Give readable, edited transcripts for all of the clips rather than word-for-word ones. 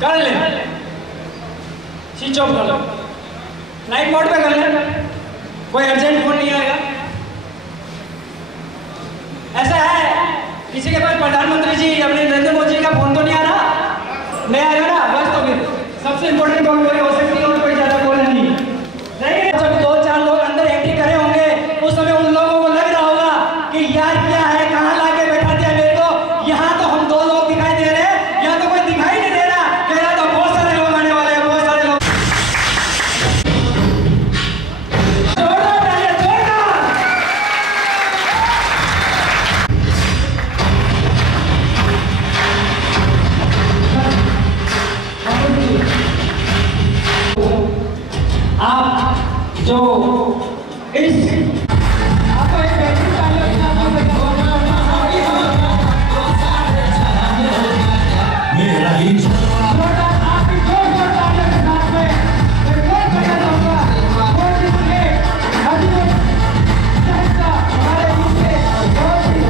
कर ले, switch off कर लो, नाइट मोड पे कर ले, कोई अर्जेंट फोन नहीं आएगा। ऐसा है किसी के पास प्रधानमंत्री जी अपने नरेंद्र मोदी जी का फोन तो नहीं आ रहा, नहीं आएगा ना, बस तो फिर सबसे इंपॉर्टेंट कॉल वही हो सकती है और कोई ज्यादा कॉल नहीं। जब 2-4 लोग अंदर एंट्री करे होंगे उस समय उन लोगों को लग रहा होगा कि यार क्या है, कहाँ लाके बैठा दिया मेरे को, यहाँ तो हम 2 लोग दिखाई दे रहे हैं, यहाँ तो कोई दिखाई नहीं दे रहा, कह रहा तो बहुत सारे लोग आने वाले हैं, बहुत सारे लोग। जोरदार तालियां, जोरदार। आप जो इस आपको एक बेहतरीन तालियां आपको मेरा ही जोरदार आपकी जोरदार तालियों के साथ में मैं कॉल करना चाहूंगा बहुत ही अजीब सहसा हमारे बीच में बहुत ही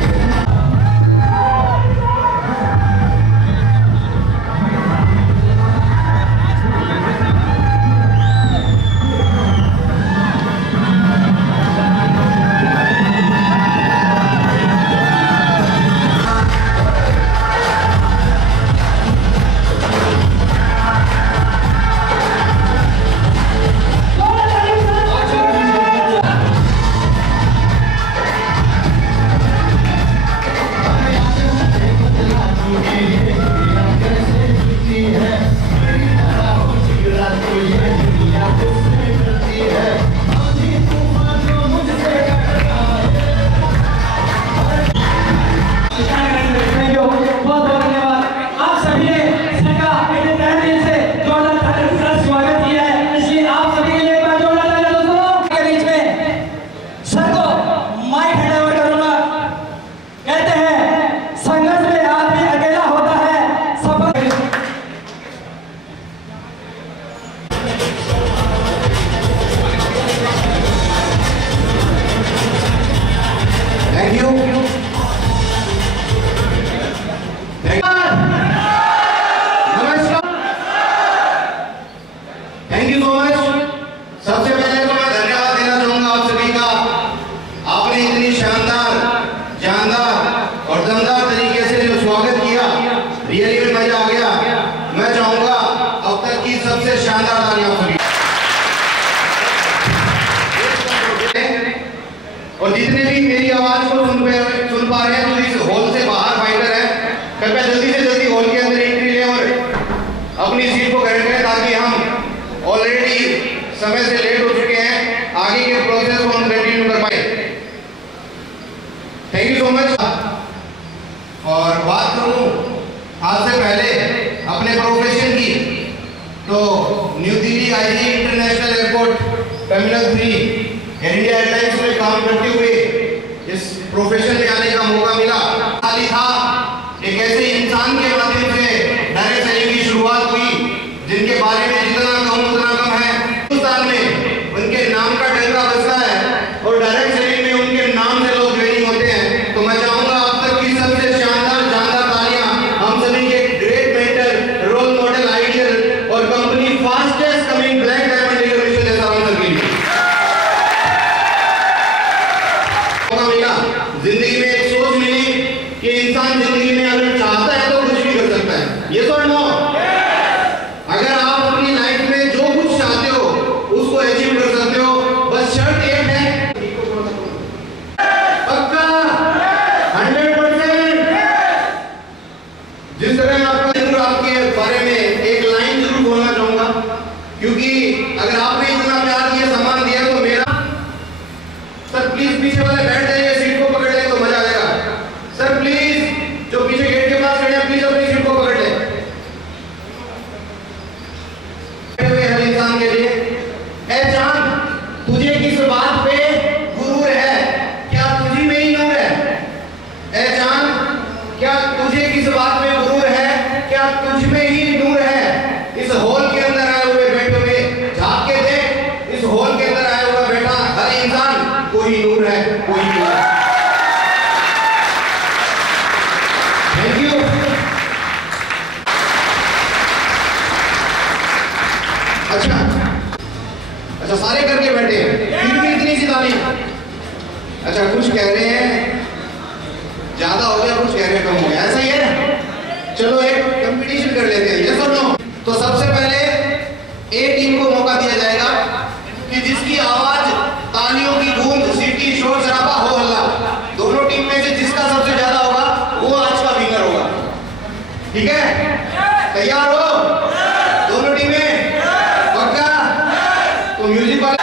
और जितने भी मेरी आवाज को सुन पा रहे हैं जो इस हॉल से बाहर फाइटर हैं, कृपया जल्दी से जल्दी हॉल के अंदर एंट्री लें और अपनी सीट को ग्रहण करें ताकि हम ऑलरेडी समय से लेट हो चुके हैं, आगे के प्रोसेस को हम कंटिन्यू कर पाए। Thank you so much. और बात करूं आज से पहले अपने प्रोफेशन की, तो new Delhi IG international airport terminal 3 India airlines में काम करते हुए इस प्रोफेशन में आने का मौका मिला। खाली था एक ऐसे इंसान के माध्यम से डायरेक्ट सेलिंग की शुरुआत हुई जिनके बारे में जितना कहूं उतना कम है। हिंदुस्तान में उनके नाम का डंका बजता है और डायरेक्ट सेलिंग में उनके नाम से लोग ज्वाइनिंग होते हैं। तो मैं चाहूंगा अब तक की सबसे शानदार तालियां हम सभी के great mentor, role model, ideal और company fastest coming black diamond leader mister Jaysawan sir के लिए। जिंदगी में एक सोच मिली कि इंसान जिंदगी में अगर चाहता है तो कुछ भी कर सकता है। ये तो नो, अगर आप अपनी लाइफ अच्छा अच्छा, सारे करके बैठे हैं, फिर भी इतनी सी ताली। अच्छा, कुछ कह रहे हैं ज्यादा हो गया, कुछ कह रहे हैं कम हो गया, ऐसा ही है ना? चलो एक कंपटीशन कर लेते हैं, यस और नो? तो सबसे पहले ए टीम को मौका दिया जाएगा कि जिसकी आवाज, तालियों की गूंज, सीटी, शोर शराबा हो, हल्ला, दोनों टीम में से जिसका सबसे ज्यादा होगा वो आज का विनर होगा। ठीक है? तैयार हो दोनों टीमें? पक्का? तो म्यूजिक वाले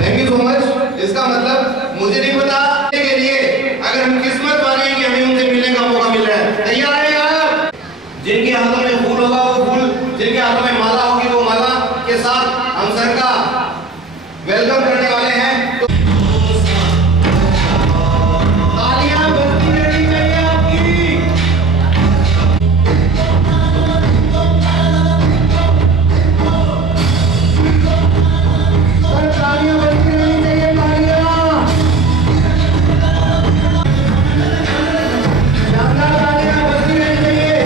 थैंक यू सो मच। इसका मतलब मुझे नहीं पता के लिए, अगर हम किस्मत वाले हैं कि हमें उनसे मिलने का मौका मिल रहा है। तैयार है आप? जिनके हाथों में फूल होगा वो फूल, जिनके हाथों में माला होगी वो माला के साथ हम सर का वेलकम करने वाले हैं। तो तालियां बजती रहनी चाहिए आपकी। सर, तालियां बजती रहनी चाहिए, तालियां। शानदार तालियां बजती रहनी चाहिए।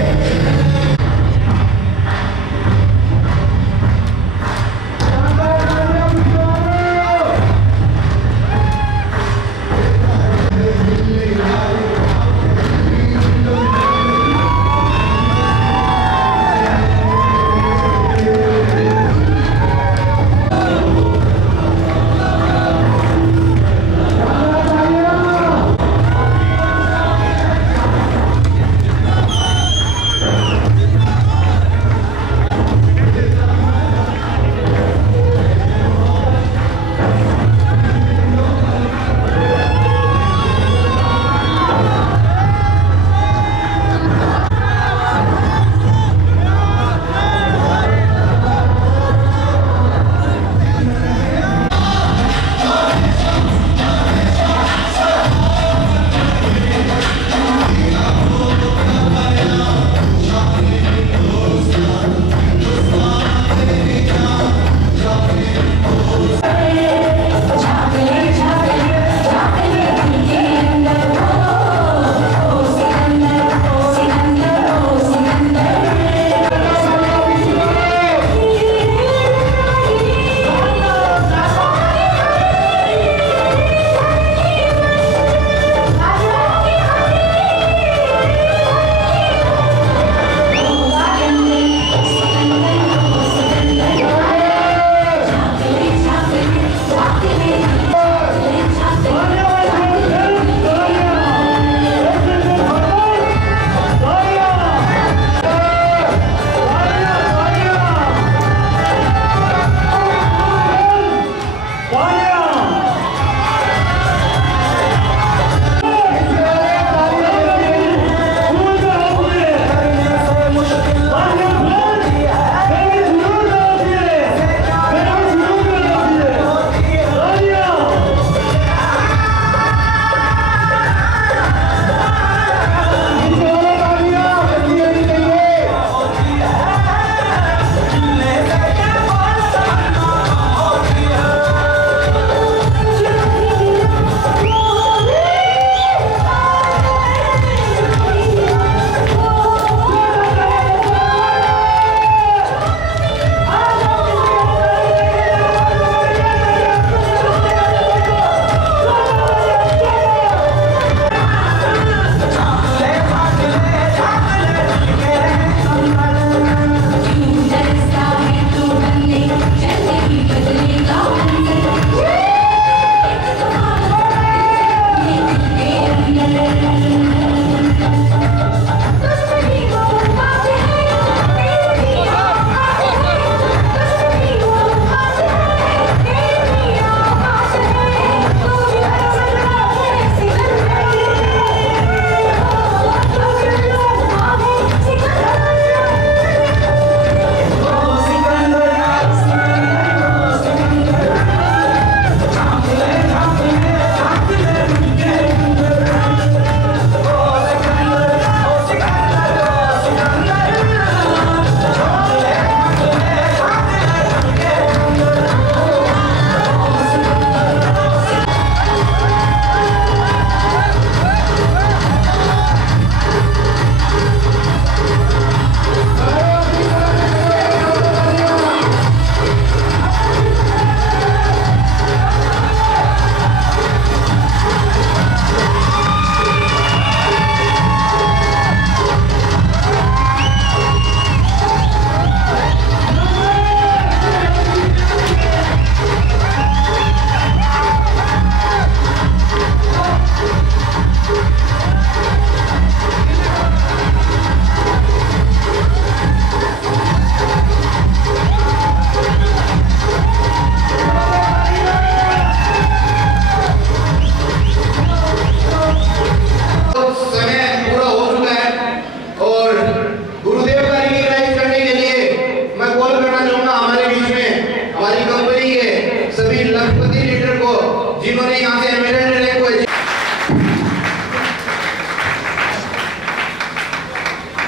जिन्होंने यहाँ से एमिरेट रैंक को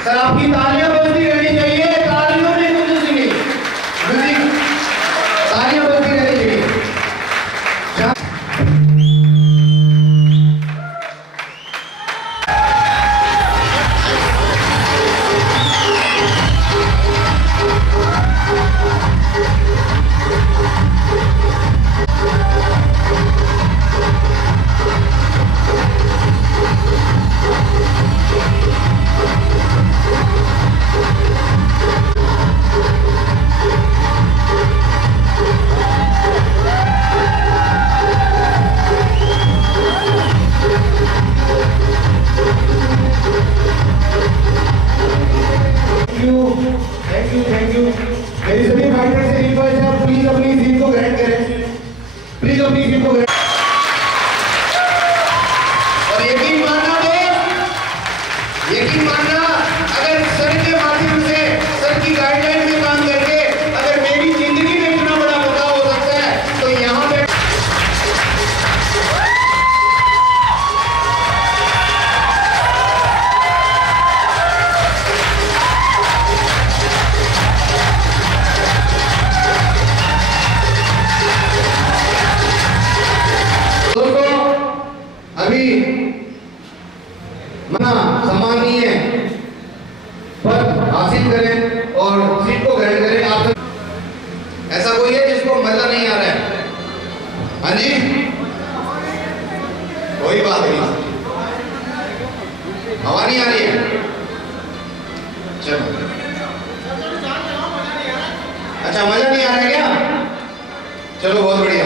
सर आपकी तालियां बजती रहनी चाहिए, तालियों में कुछ नहीं, म्यूजिक तालियां बजती रहनी चाहिए। Thank you. मेरी सभी फाइटर से रिक्वेस्ट है, प्लीज अपनी सीट को ग्रहण करें, प्लीज अपनी सीट को ग्रहण। और यकीन मानना दोस्त, यकीन मानना, अगर सर के माध्यम से, सर की गाइडलाइन में काम करके अगर मेरी जिंदगी में इतना बड़ा बदलाव हो सकता है तो यहाँ पे अभी मना सम्मानीय पद हासिल करें और सीट को ग्रहण करें। आप ऐसा कोई है जिसको मजा नहीं आ रहा है? हाँ जी, कोई बात नहीं, हवा नहीं आ रही है, चलो अच्छा मजा नहीं आ रहा है क्या? चलो बहुत बढ़िया।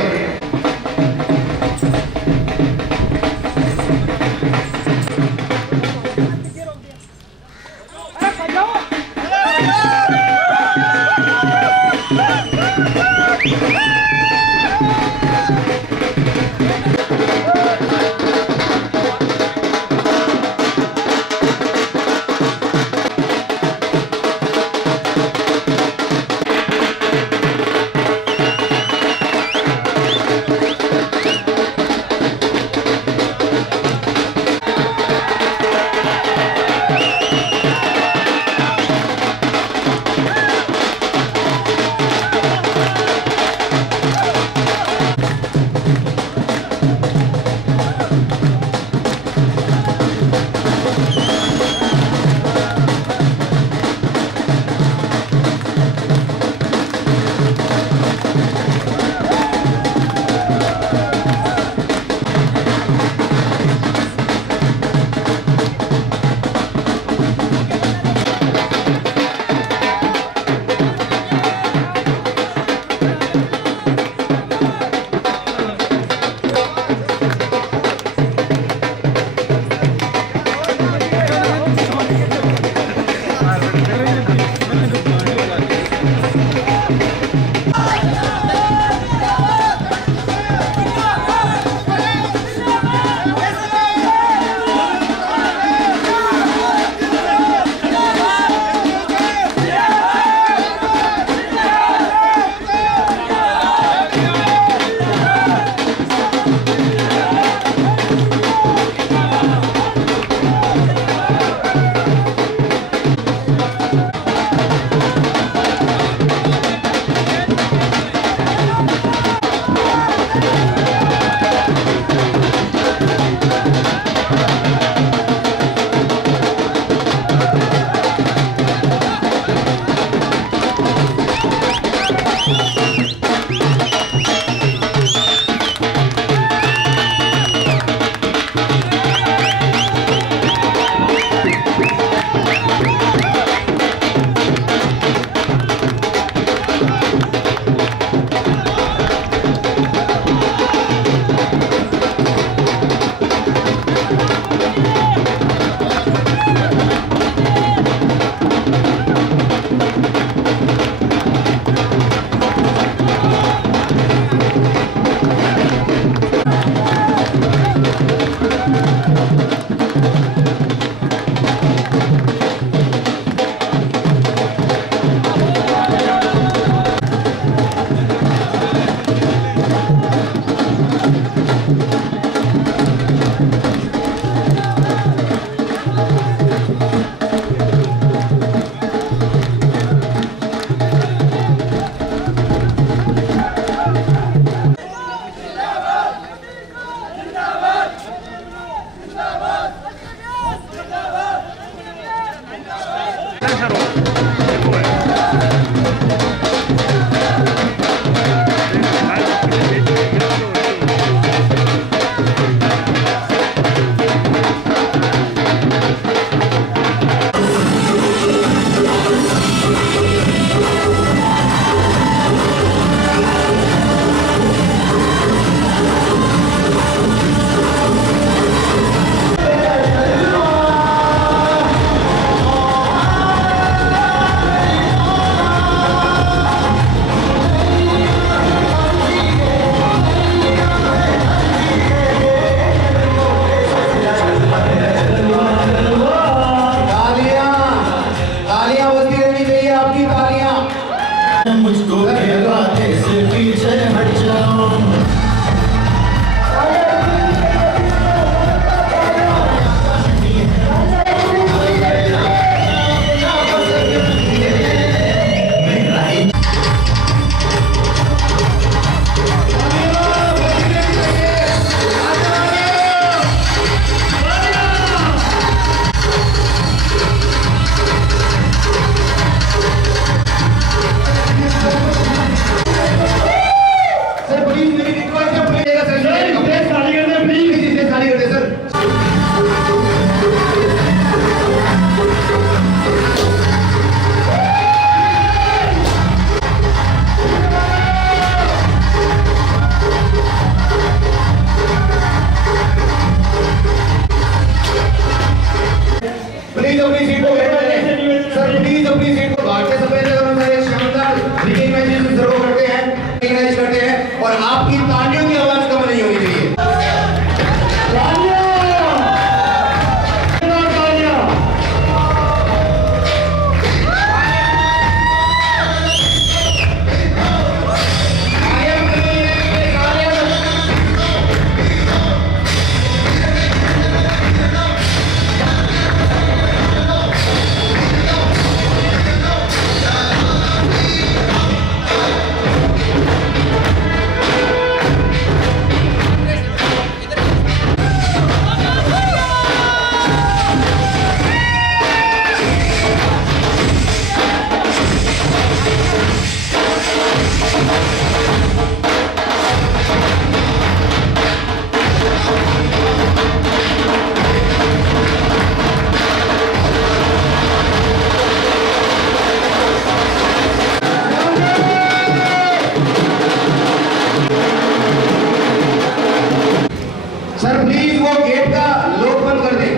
सर प्लीज वो गेट का लॉक बंद कर दे,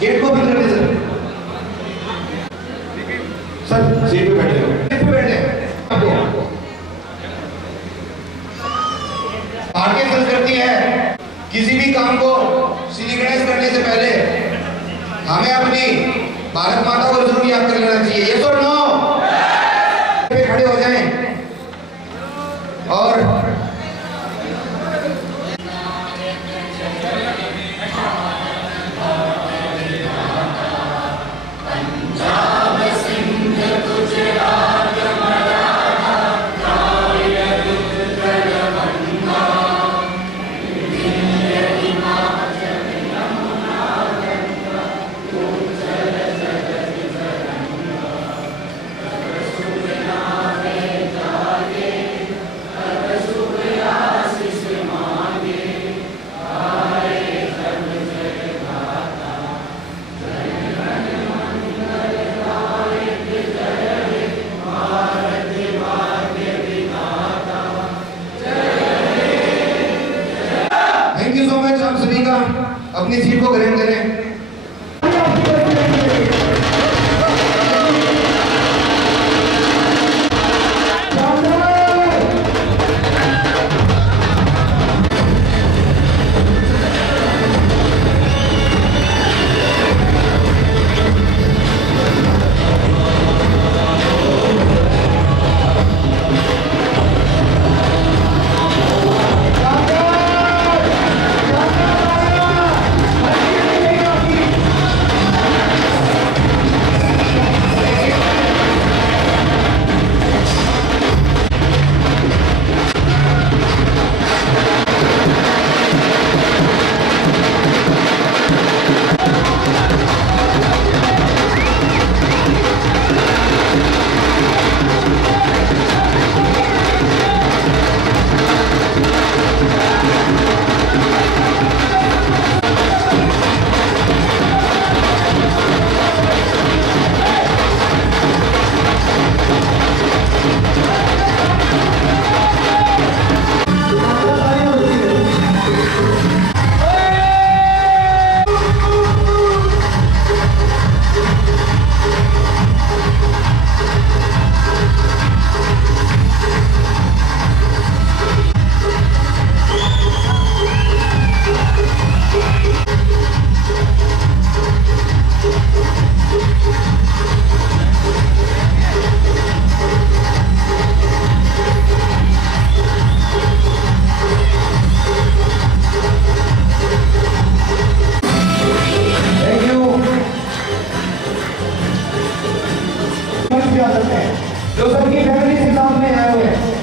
गेट को बंद कर दे सर। सर सीट पे बैठे, सीट पे बैठे। भारतीय संस्कृति है किसी भी काम को श्री गणेश करने से पहले हमें अपनी भारत माता को जरूर याद कर लेना चाहिए। ये तो नो पे खड़े हो जाएं और थैंक यू सो मच। आप सभी का अपनी सीट को ग्रहण करें। जो सबकी फैमिली के सामने आए हुए हैं।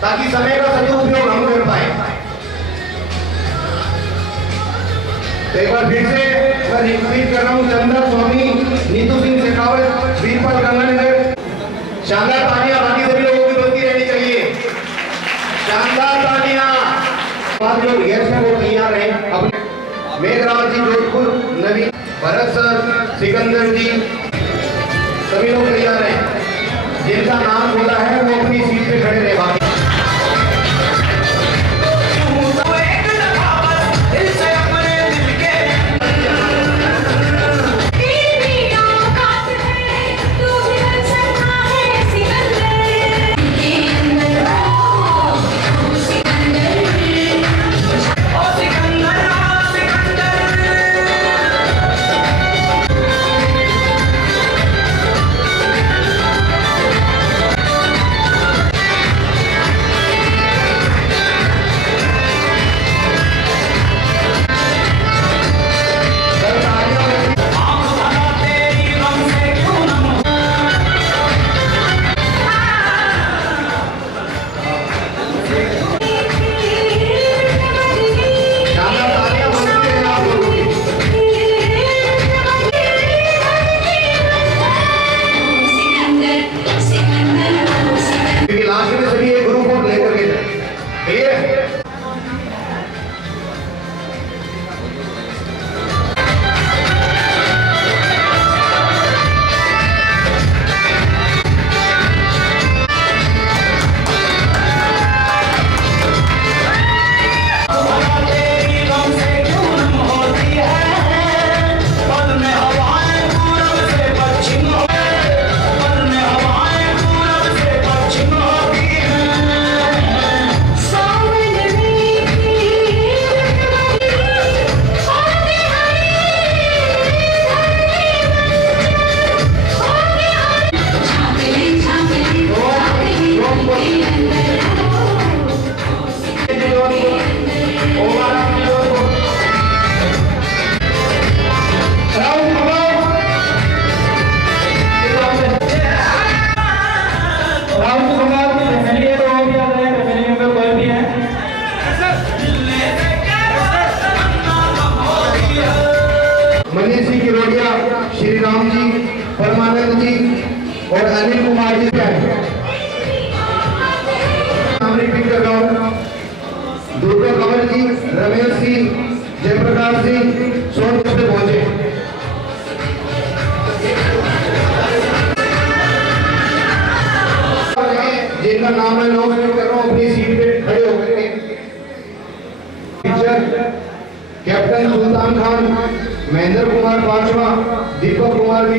ताकि समय का सदुपयोग हम कर पाए। तो एक बार फिर से मैं रिपीट कर रहा हूँ, चंदा स्वामी, नीतू सिंह शेखावत, वीरपाल गंगानगर। शानदार तालियां बाकी सभी लोगों की बनती रहनी चाहिए। शानदार तालियां। बाद जो गेस्ट हैं वो तैयार हैं। अपने मेघराज जी जोधपुर, नवीन, भरत सर, सिकंदर जी, सभी लोग तैयार हैं। जिनका नाम बोला है वो अपनी सीट पे खड़े रहे। बाकी Thank you. रिपीट कर रहा हूँ। दुर्गा कमल जी, रमेश जी, जयप्रकाश जी सोनपुर से पहुंचे। जिनका नाम मैं नॉमिनेट कर रहा हूँ अपनी सीट पे खड़े होकर के। कैप्टन सुल्तान खान, महेंद्र कुमार पांचवा, दीपक कुमार भी।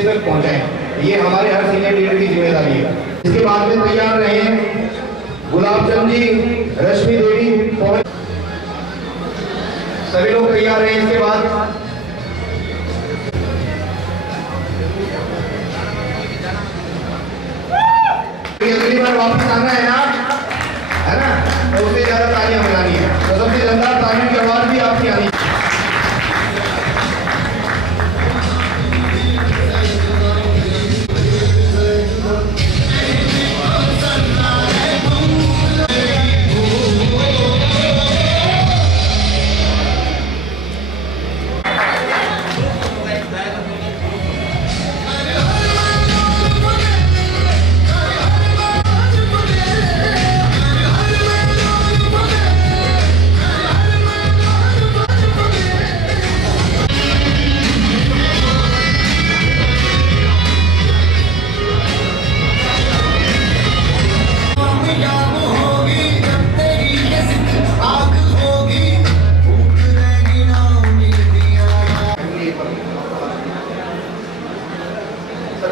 तक पहुंचाएं, ये हमारे हर सीनियर लीडर की जिम्मेदारी है। इसके बाद में तैयार रहे गुलाब चंद जी, रश्मि देवी, पवन, सभी लोग तैयार रहे। इसके बाद अगली बार वापस आना है ना, है ना, तो उससे ज्यादा तालियां बजानी है। तो सबसे ज्यादा तालियों की आवाज भी आपकी आनी है।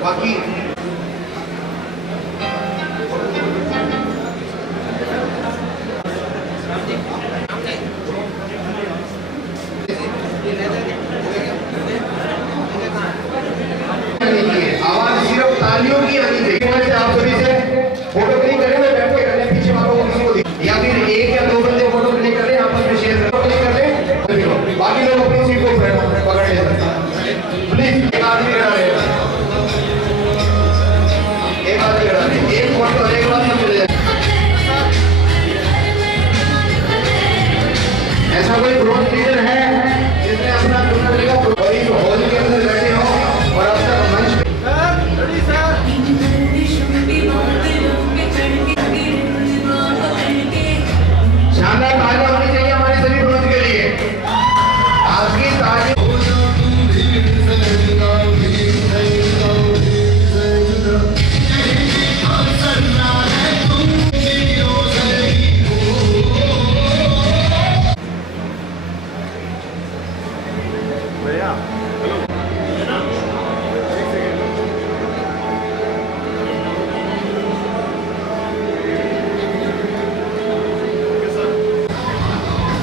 बाकी आवाज सिर्फ तालियों की आनी चाहिए। आप सभी से फोटो क्लिक करें, बैठ के करें, पीछे वालों को किसी को या फिर एक या दो बंदे फोटो क्लिक कर लें, आपस में शेयर फोटो क्लिक कर लें, बाकी लोग अपनी सीट को पकड़ ले। प्लीज एक आदमी खड़ा रहेगा, एक आदमी खड़ा रहे, एक फोटो एक बार में चले जाए। ऐसा कोई ग्रुप लीडर है जिसने अपना चुनाव का प्रोफाइल हॉल के अंदर बैठे हो और अब तक मंच पे शानदार तालियां होनी चाहिए हमारे सभी ग्रुप के लिए। आपकी तालियां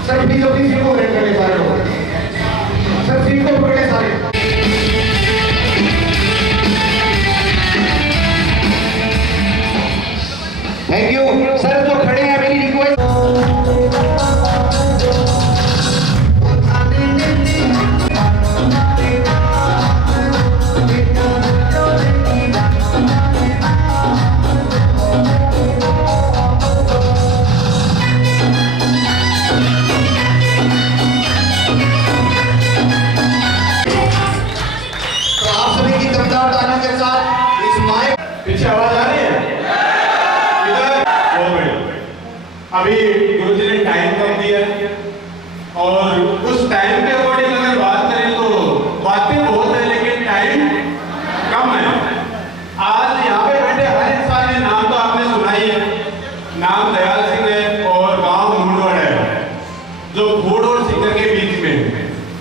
सर प्लीज अपनी सीट को रेड करें सारे लोग। सर सीट को पकड़े सारे। Thank you sir. जो खड़े हैं मेरी रिक्वेस्ट पीछे आवाज आ रही है इधर बहुत बढ़िया। अभी गुरुजी ने टाइम कम दिया और उस टाइम के अकॉर्डिंग अगर बात करें तो बातें बहुत है लेकिन टाइम कम है। आज यहाँ पे बैठे हर इंसान ने नाम तो आपने सुना ही है, नाम दयाल सिंह है और गांव मुंडवाड़ा है जो घोड़ और सिंगर के बीच में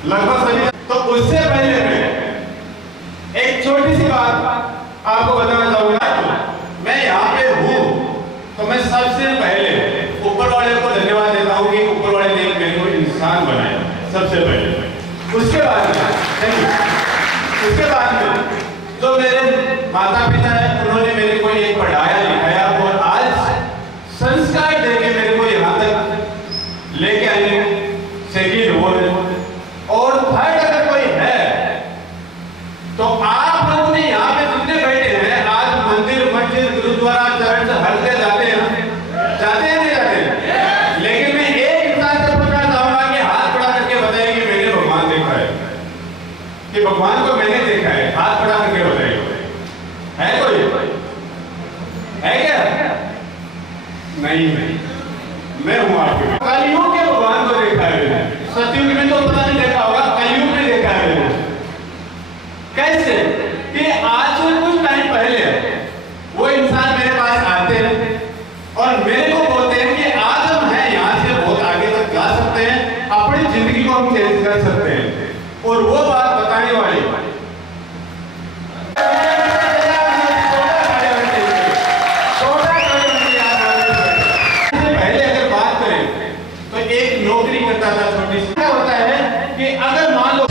लगभग सभी। तो उससे पहले मैं एक छोटी सी बात आपको बताना चाहूंगा। मैं यहाँ पे हूँ तो मैं सबसे पहले ऊपर वाले को धन्यवाद देता हूँ कि ऊपर वाले ने मेरे को इंसान बनाया सबसे पहले। उसके बाद थैंक यू। उसके बाद जो मेरे माता पिता है उन्होंने मेरे को ये पढ़ाया लिखाया और आज संस्कार देके मेरे को यहाँ तक लेके आए। सेकेंड वो है और थर्ड अगर कोई है तो आप लोगों ने यहाँ पे जितने बैठे हैं आज मंदिर मस्जिद गुरुद्वारा चर्च हर जगह जाते हैं नहीं जाते हैं? नहीं, मैं हूँ आपके बीच। कलयुग के भगवान को देखा है मैंने, सतयुग में तो पता नहीं देखा होगा, कलयुग में देखा है मैंने। कैसे कि आज से कुछ टाइम पहले वो इंसान मेरे पास आते हैं और मेरे को बोलते हैं कि आज हम हैं, यहाँ से बहुत आगे तक जा सकते हैं, अपनी जिंदगी को हम चेंज कर सकते हैं। और वो बात बताने वाले पहले अगर बात करें तो एक नौकरी करता था छोटी सी। क्या होता है कि अगर मान लो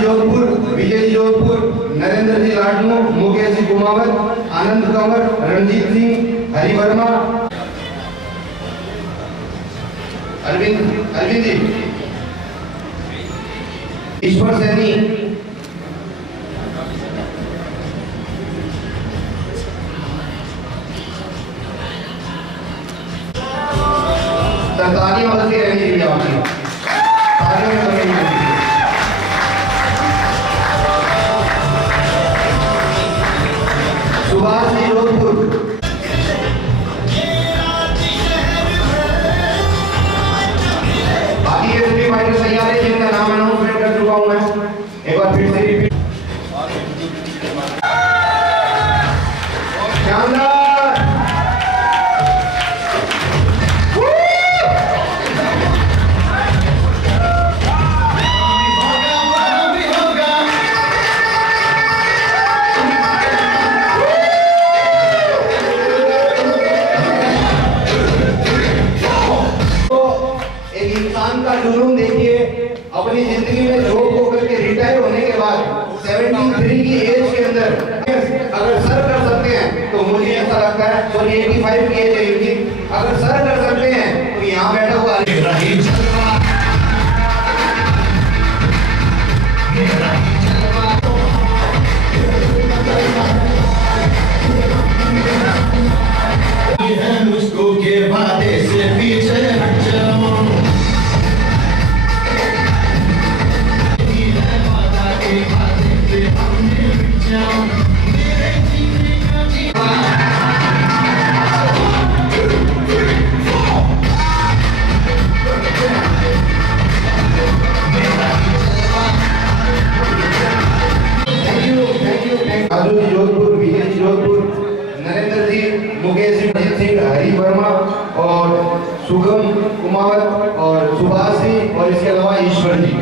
जोधपुर, विजय जी जोधपुर, नरेंद्र जी लाडनू, मुकेश जी कुमावत, आनंद कंवर, रणजीत सिंह, हरि वर्मा, अरविंद जी, ईश्वर सैनी, तालियां बजती रहनी चाहिए आपकी, तालियां बजती रहनी चाहिए। सुभाष जी जोधपुर, बाकी के सभी फाइटर तैयार है जिनका नाम अनाउंसमेंट कर चुका हूं मैं, एक बार फिर से रिपीट। शानदार, इंसान का जुनून देखिए। अपनी जिंदगी में जॉब को करके रिटायर होने के बाद 73 की एज के अंदर अगर सर कर सकते हैं तो मुझे ऐसा लगता है, सॉरी 85 की एज है इनकी, अगर सर कर सकते हैं तो यहाँ बैठा हुआ मुझको के बातें से पीछे हट जाओ। राजू जी जोधपुर, विजय जी जोधपुर, नरेंद्र जी, मुकेश जी, अजीत सिंह, हरि वर्मा और सुगम कुमावत और सुभाष जी और इसके अलावा ईश्वर जी।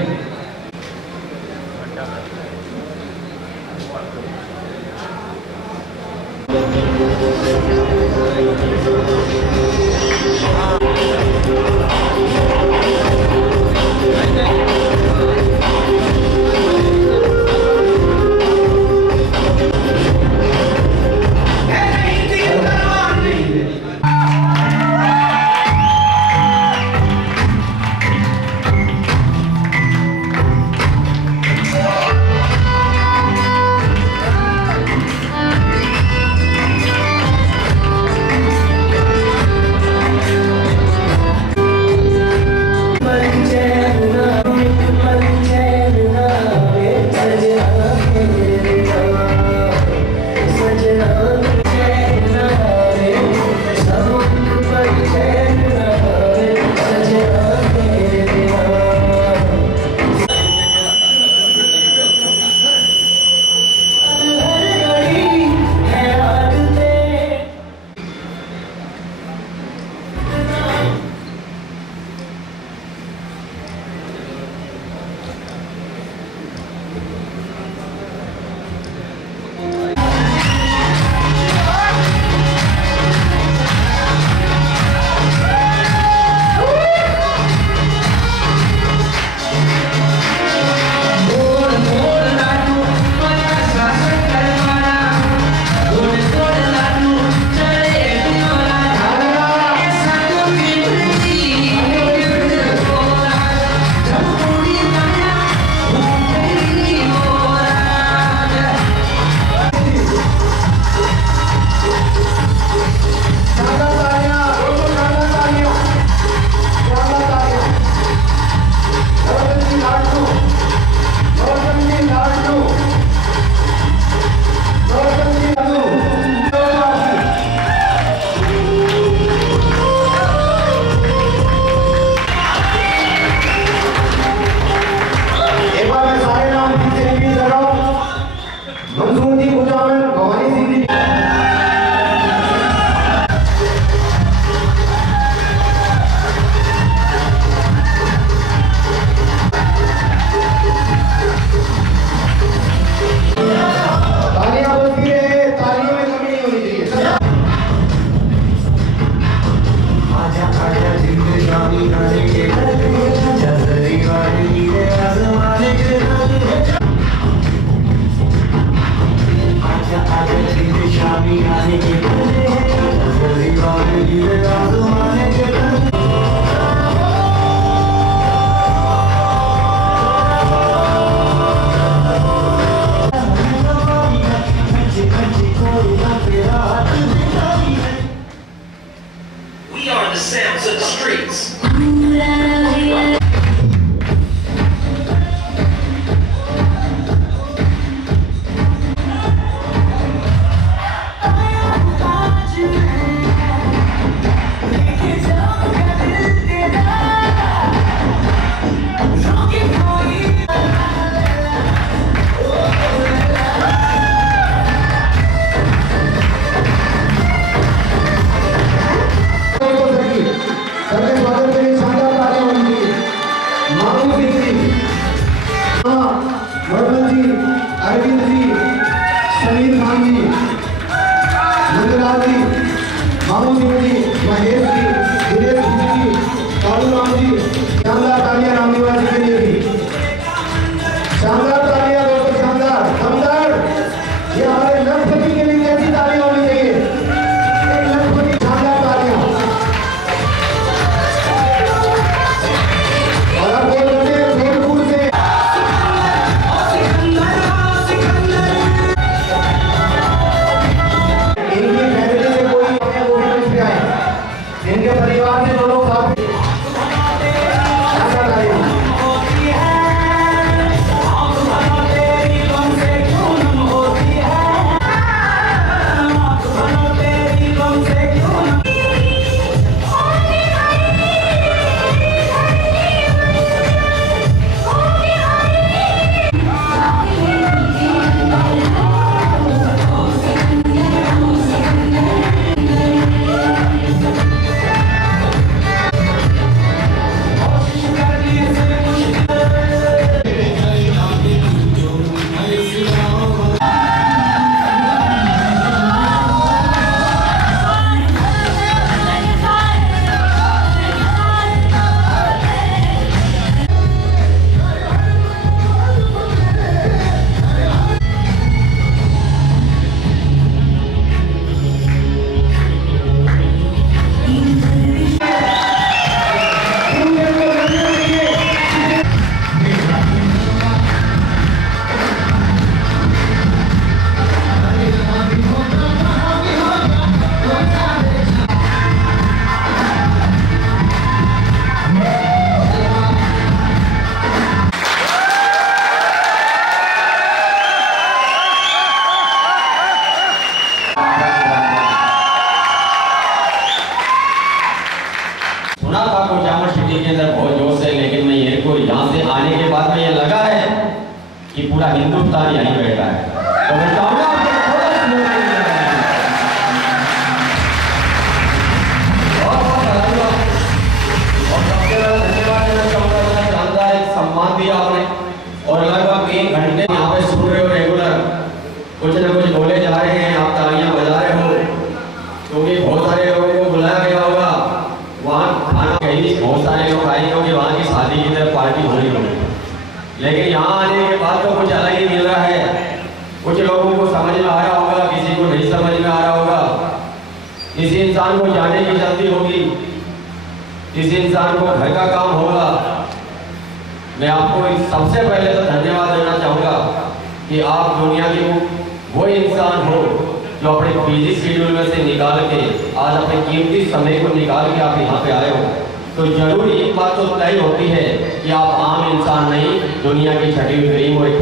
to the streets. सबके स्वागत के लिए शानदार तालियां होंगी। मामू सिंह जी, वर्धन जी, अरविंद जी, समीर खान जी, नंदलाल जी, मामू सिंह जी, महेश जी, दिनेश जी, कालू राम जी, शानदार तालियां राम निवासी के लिए भी। शानदार तालियां दोस्तों, शानदार, दमदार। ये हमारे लखपति के लिए कैसी तालियां होनी चाहिए? एक लखपति, शानदार तालियां। और अब बोल रहे हैं जोधपुर से। इनकी फैमिली से कोई अपने वो भी कुछ भी आए, इनके परिवार से जो लोग साथ में शानदार तालियां। सुना था कोचामन सिटी के अंदर बहुत जोश है, लेकिन मैं ये को यहाँ से आने के बाद में ये लगा है कि पूरा हिंदुस्तान यहीं बैठा है। तो मैं चाहूँगा आपको थोड़ा सा स्लो करिए। बहुत धन्यवाद और सबसे बड़ा धन्यवाद देना चाहूँगा, इतना शानदार एक सम्मान दिया आपने और लगभग 1 घंटे यहाँ पे सुन रहे हो रेगुलर, कुछ न कुछ बोले जा रहे हैं, आप तालियां बजा रहे हो, क्योंकि बहुत सारे लोगों को बुलाया गया होगा वहाँ खाना कहीं बहुत सारे लोग आए क्योंकि वहाँ की शादी की तरफ पार्टी हो रही होगी, लेकिन यहाँ आने के बाद तो कुछ अलग ही मिल रहा है। कुछ लोगों को समझ में आ रहा होगा, किसी को नहीं समझ में आ रहा होगा, किसी इंसान को जाने की जल्दी होगी, किसी इंसान को घर का काम होगा। मैं आपको सबसे पहले तो धन्यवाद देना चाहूँगा कि आप दुनिया के वो इंसान हो जो अपने बिजी शेड्यूल में से निकाल के आज अपने कीमती समय को निकाल के आप यहाँ पे आए हो। तो जरूर एक बात तो तय होती है कि आप आम इंसान नहीं, दुनिया की छठी हुई करीम और एक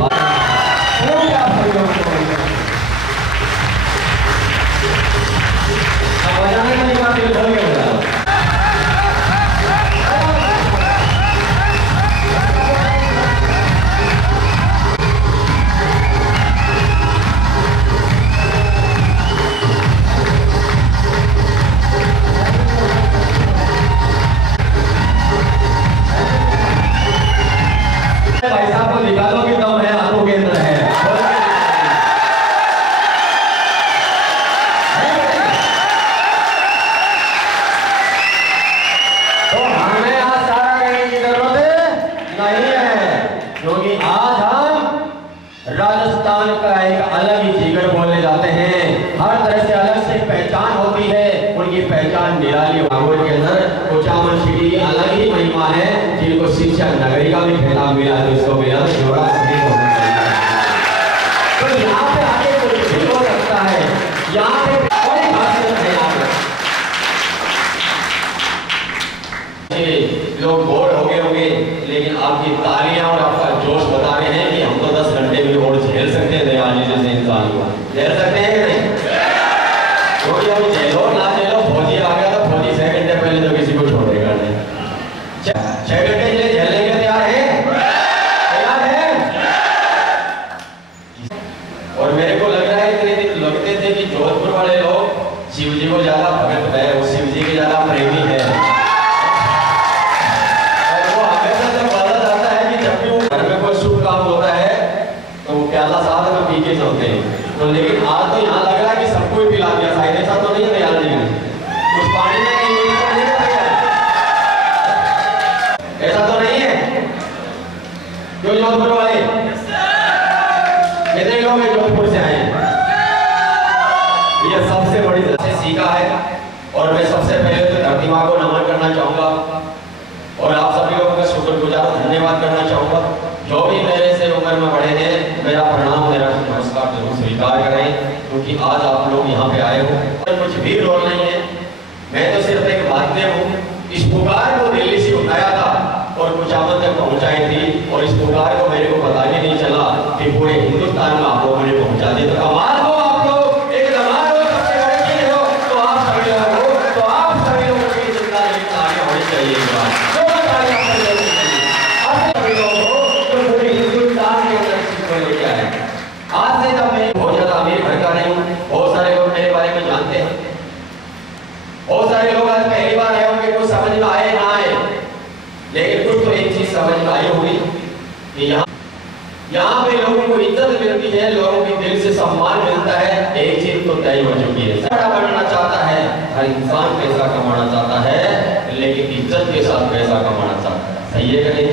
भाई साहब को निकालो कि दम है हाथों के अंदर है। तो हमें आज सारा करने की जरूरत नहीं है, क्योंकि आज हम राजस्थान का एक अलग ही जिगर बोलने जाते हैं। हर तरह से अलग से पहचान होती है, उनकी पहचान निराली भागवत के अंदर कोचामन सिटी की अलग ही महिमा है, जिनको शिक्षा नगरी का भी खिताब मिला है, इसको मिला तो जोड़ा सभी को होना चाहिए। तो यहाँ पे आके कुछ भी हो सकता है, यहाँ पे बड़ी खासियत है। यहाँ पे जेलो ना जेलो, फौजी आ गया तो फौजी 6 घंटे पहले तो किसी को छोड़ेगा नहीं। 6 घंटे के लिए झेलने के तैयार है? तैयार है? और मेरे को लग रहा है इतने दिन लगते थे कि जोधपुर वाले लोग शिव जी को ज्यादा भगत है, वो शिव जी के ज्यादा प्रेमी है। और वो हमेशा जब बात आता है कि जब भी वो घर में कोई शुभ काम होता है तो वो प्याला साथ में पी के चलते हैं। तो लेकिन आज तो यहाँ लग रहा है कि सबको ही पिला दिया। शायद ऐसा तो नहीं है दयाल जी ने उस पानी में नहीं ऐसा तो नहीं है? क्यों जोधपुर वाले कितने लोग हैं जोधपुर से आए? ये सबसे बड़ी से सीखा है। और मैं सबसे पहले तो धरती माँ को नमन करना चाहूंगा और आप सभी लोगों का शुक्रगुजार धन्यवाद करना चाहूंगा। जो भी मेरे से उम्र में बड़े हैं, मेरा प्रणाम, मेरा नमस्कार जरूर स्वीकार करें, क्योंकि आज आप लोग यहाँ पे आए हो। कुछ भी रोल नहीं है, मैं तो सिर्फ एक माध्यम हूँ। इस पुकार को दिल्ली से उठाया था और कुचामन तक पहुंचाई थी, और इस पुकार को मेरे को पता भी नहीं चला कि पूरे हिंदुस्तान में आप लोगों ने पहुंचा दिया। तो कमाल हो आप लोग, एक कमाल हो, सबसे बड़ी चीज हो तो आप सभी लोग हो। तो आप सभी लोगों की चिंता लेकिन आगे होनी चाहिए। इस बार आज से जब मैं बहुत ज्यादा अमीर घर का नहीं हूँ, बहुत सारे लोग मेरे बारे में जानते हैं। बहुत सारे लोग आज पहली बार आए होंगे, कुछ समझ में आए ना आए, लेकिन कुछ तो एक चीज समझ में आई होगी कि यहाँ पे लोगों को इज्जत मिलती है, लोगों के दिल से सम्मान मिलता है। एक चीज तो तय हो चुकी है, बड़ा बनना चाहता है हर इंसान, पैसा कमाना चाहता है, लेकिन इज्जत के साथ पैसा कमाना चाहता है। सही है कि नहीं?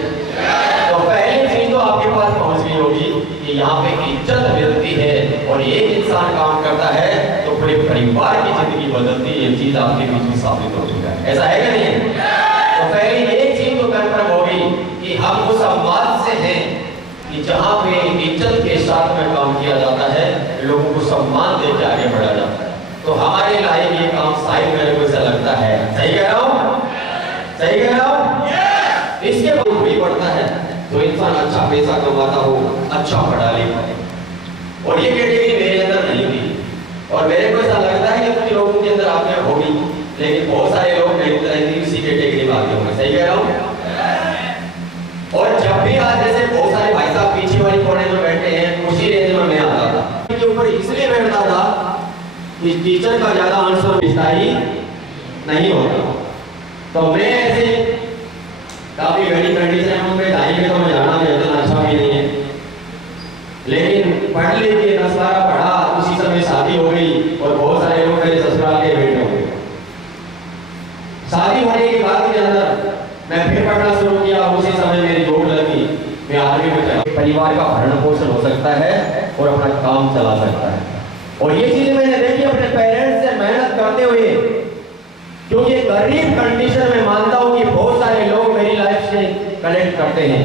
तो पहली चीज तो आपके पास पहुंच गई होगी कि यहाँ पे इज्जत मिलती है और एक इंसान काम करता है तो पूरे परिवार की जिंदगी बदलती है। ये चीज आपके बीच में साबित हो चुका है। ऐसा है कि नहीं? तो पहली एक चीज तो कन्फर्म होगी कि हम उस समाज से हैं कि जहाँ पे इज्जत के साथ में काम किया जाता है, लोगों को सम्मान दे के आगे बढ़ा जाता है। तो हमारे लायक ये काम शायद मेरे को ऐसा लगता है। सही कह रहा हूँ? सही कह रहा हूँ? इसके बाद भी बढ़ता है तो इंसान अच्छा पैसा कमाता हो, अच्छा पढ़ा लिखा है। और ये कैटेगरी मेरे अंदर नहीं थी, और मेरे को ऐसा लगता है कि कुछ लोगों के अंदर आपने होगी, लेकिन बहुत सारे लोग इसी कैटेगरी में आगे होंगे। सही कह रहा हूँ? और जब भी आज जैसे बहुत सारे भाई साहब पीछे वाली कोने में बैठे हैं, उसी रेंज में मैं आता था के ऊपर इसलिए बैठता था कि टीचर का ज्यादा आंसर ही नहीं होता। तो मैं ऐसे काफी बड़ी कंडीशन में जाएंगे तो मैं जाना भी इतना अच्छा भी नहीं है, लेकिन पढ़ लिख के 10-12 पढ़ा, उसी समय शादी हो गई और बहुत सारे लोग मेरे ससुराल के बेटे हो गए। शादी होने के बाद के अंदर मैं फिर पढ़ना शुरू किया, उसी समय मेरी जॉब लगी, मैं आर्मी में चला। परिवार का भरण पोषण हो सकता है और अपना काम चला सकता है। और ये चीज मैंने देखी अपने पेरेंट्स से मेहनत करते हुए, क्योंकि गरीब कंडीशन में मानता हूं कि बहुत सारे लोग मेरी लाइफ से कनेक्ट करते हैं।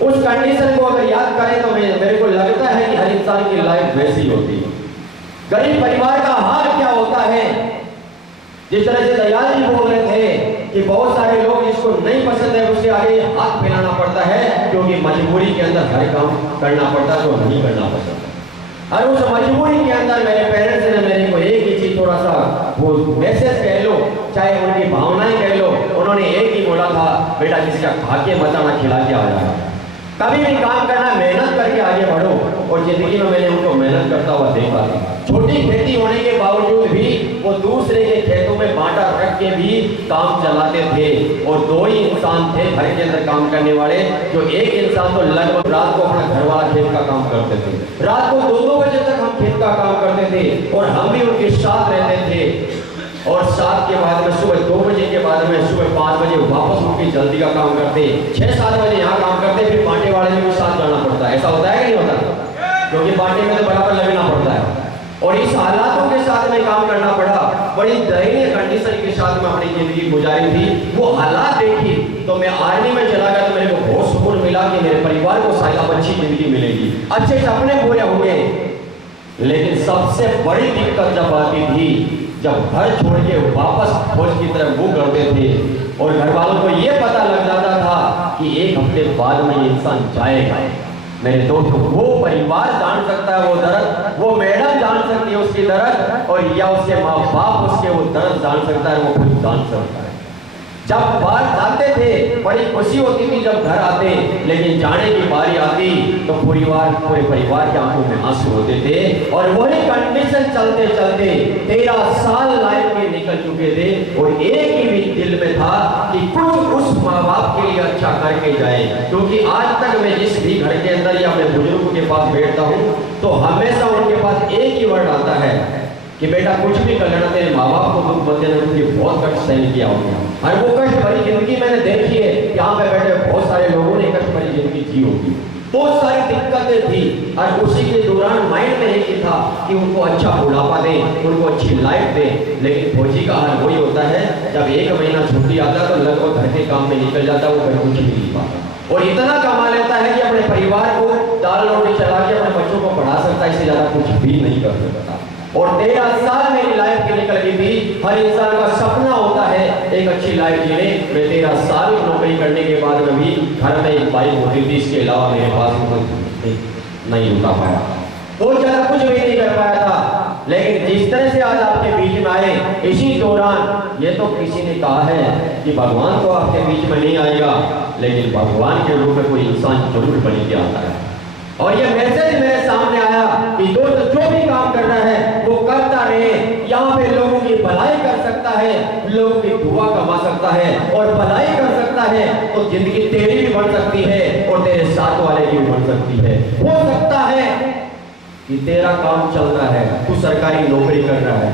उस कंडीशन को अगर याद करें तो मेरे को लगता है कि हर इंसान की लाइफ वैसी होती है। गरीब परिवार का हाल क्या होता है, जिस तरह से दयाल जी बोल रहे थे कि बहुत सारे लोग जिसको नहीं पसंद है उसके आगे हाथ फैलाना पड़ता है, क्योंकि मजबूरी के अंदर हर काम करना पड़ता है जो नहीं करना पसंद। और उस मजबूरी के अंदर मेरे पेरेंट्स ने मेरे को एक ही चीज, थोड़ा सा वो मैसेज कह लो, चाहे उनकी भावनाएं कह लो, उन्होंने एक ही बोला था, बेटा किसी का खा के बचाना खिला के आ जाए, कभी भी काम करना, मेहनत करके आगे बढ़ो। और जिंदगी में मैंने उनको मेहनत करता हुआ देखा था। छोटी खेती होने के बावजूद भी वो दूसरे के खेतों में बांटा रख के भी काम चलाते थे। और 2 ही इंसान थे घर के अंदर काम करने वाले, जो एक इंसान तो लगभग रात को अपना घर वाला खेत का काम करते थे, रात को 2-2 बजे तक हम खेत का काम करते थे और हम भी उनके साथ रहते थे। और 7 के बाद में सुबह 2 बजे के बाद में सुबह 5 बजे वापस उनकी जल्दी का काम करते, 6-7 बजे यहाँ काम करते, फिर बांटे वाले में भी साथ जाना पड़ता है। ऐसा होता है कि नहीं होता? क्योंकि बांटे में तो बराबर लगना पड़ता है। और इस हालातों के साथ में काम करना पड़ा, बड़ी दयनीय कंडीशन के साथ में अपनी जिंदगी गुजारी थी। वो हालात देखी तो मैं आर्मी में चला गया, तो मेरे को बहुत सुकून मिला कि मेरे परिवार को शायद अब अच्छी जिंदगी मिलेगी, अच्छे सपने पूरे होंगे। लेकिन सबसे बड़ी दिक्कत जब आती थी, जब घर छोड़ के वापस फौज की तरफ मुंह करते थे और घर वालों को यह पता लग जाता था कि 1 हफ्ते बाद में ये इंसान जाएगा, मेरे दोस्तों, वो परिवार जान सकता है वो दर्द, वो मैडम जान सकती है उसकी दर्द, और या उसके माँ बाप उसके वो दर्द जान सकता है, वो खुद जान सकता है। जब बाहर जाते थे बड़ी खुशी होती थी जब घर आते, लेकिन जाने की बारी आती तो पूरे परिवार की आंखों में आंसू होते थे। और वही कंडीशन चलते चलते 13 साल लाइफ में निकल चुके थे, और एक ही भी दिल में था कि कुछ उस माँ बाप के लिए अच्छा करके जाए। क्योंकि आज तक मैं जिस भी घर के अंदर या अपने बुजुर्गों के पास बैठता हूँ तो हमेशा उनके पास एक ही वर्ड आता है कि बेटा कुछ भी कर लेना, तेरे माँ बाप को दुख मत देना, क्योंकि बहुत कष्ट सहन किया होगा। और वो कष्ट भरी जिंदगी मैंने देखी है, यहाँ पे बैठे बहुत सारे लोगों ने कष्ट भरी जिंदगी जी होगी, बहुत सारी दिक्कतें थी, और उसी के दौरान माइंड में एक ही था कि उनको अच्छा बुढ़ापा दे, उनको अच्छी लाइफ दे। लेकिन फौजी का हाल वही होता है, जब 1 महीना छुट्टी आता तो लगभग घर के काम में निकल जाता, वो घर कुछ नहीं पाता, और इतना कमा लेता है कि अपने परिवार को दाल रोटी चला के अपने बच्चों को पढ़ा सकता है, इससे ज्यादा कुछ भी नहीं कर सकता। और 13 साल मेरी लाइफ की निकल गई थी। हर इंसान का सपना होता है एक अच्छी लाइफ जीने। मैं 13 साल नौकरी करने के बाद में भी घर में एक बाइक होती थी, इसके अलावा मेरे पास नहीं रुका पाया, बहुत ज्यादा कुछ भी नहीं कर पाया था। लेकिन जिस तरह से आज आपके बीच में आए, इसी दौरान ये तो किसी ने कहा है कि भगवान तो आपके बीच में नहीं आएगा, लेकिन भगवान के रूप में कोई इंसान जरूर बन के आता है। और ये मैसेज मेरे सामने आया कि दोस्त जो भी काम करना है वो करता रहे, यहाँ पे लोगों की भलाई कर सकता है, लोगों की दुआ कमा सकता है और भलाई कर सकता है, तो जिंदगी तेरी भी बन सकती है और तेरे साथ वाले की भी बन सकती है। हो सकता है कि तेरा काम चल रहा है, तू सरकारी नौकरी कर रहा है,